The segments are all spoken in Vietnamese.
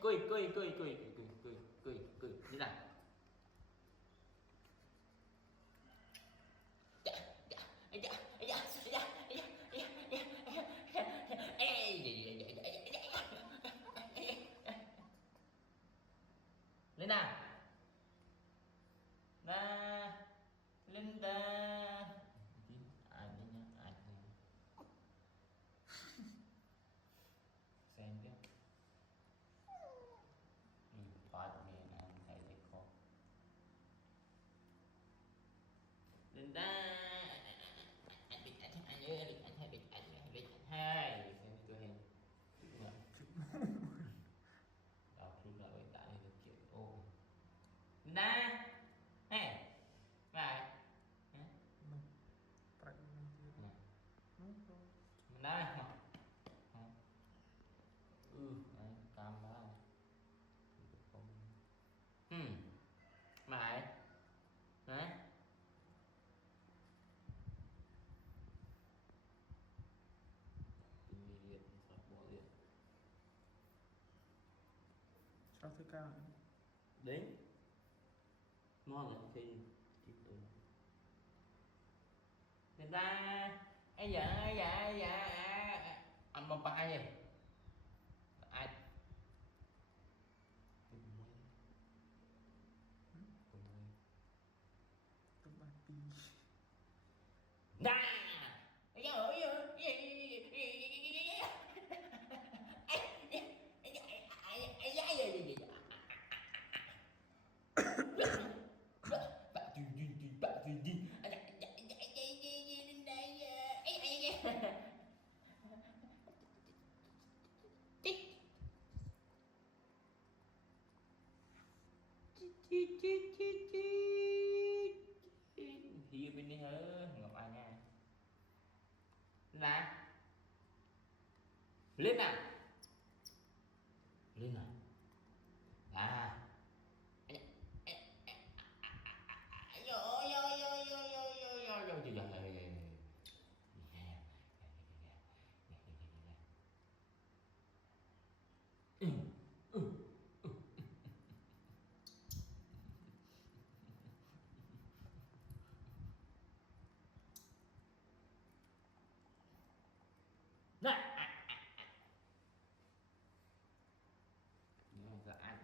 Cười cười cười cười cười cười cười cười như nào. Lên nào. Na Linda. Ai đấy nhá, ai đấy. Xem tiếp. Phạt mình ăn thấy thấy khó. Linda. Anh bị anh ơi, anh bị hai. Xem tôi hình. Đọc lúc nào vậy tại được chuyện ô. Linda. Hey. Vậy. Phải Mình đây. Đấy, cam đó. Mày. Đấy. Điện, sắp bỏ điện. sao thứ cao Đến. Ngon rồi thì chịu tôi. Người ta dạ anh bông bay gì ai tấm ba pi nè Hi bên đi hả Ngọc Anh nha. Nè lên nào, lên nào à này giờ ăn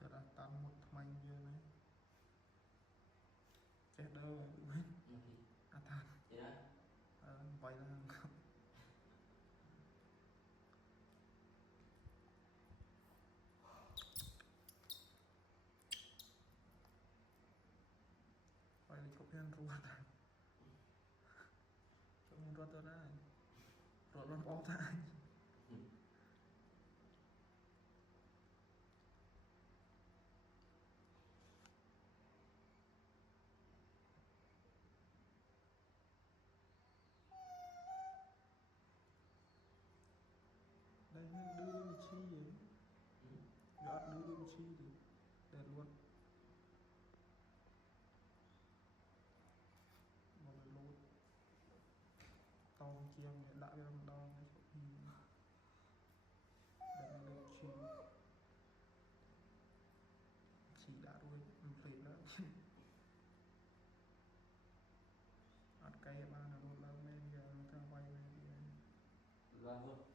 cái là tan một mình như này chết đâu rồi à than vậy là vậy là chụp hình ruột chụp hình ruột tôi đây ruột luôn bó tay chi thì đẹp luôn một cái lốt tàu chiêng để lại với đo cái số thì đẹp đẹp chỉ đã đuôi phết đó ăn cây ba là một lần này giờ nó càng quay về thì là hơn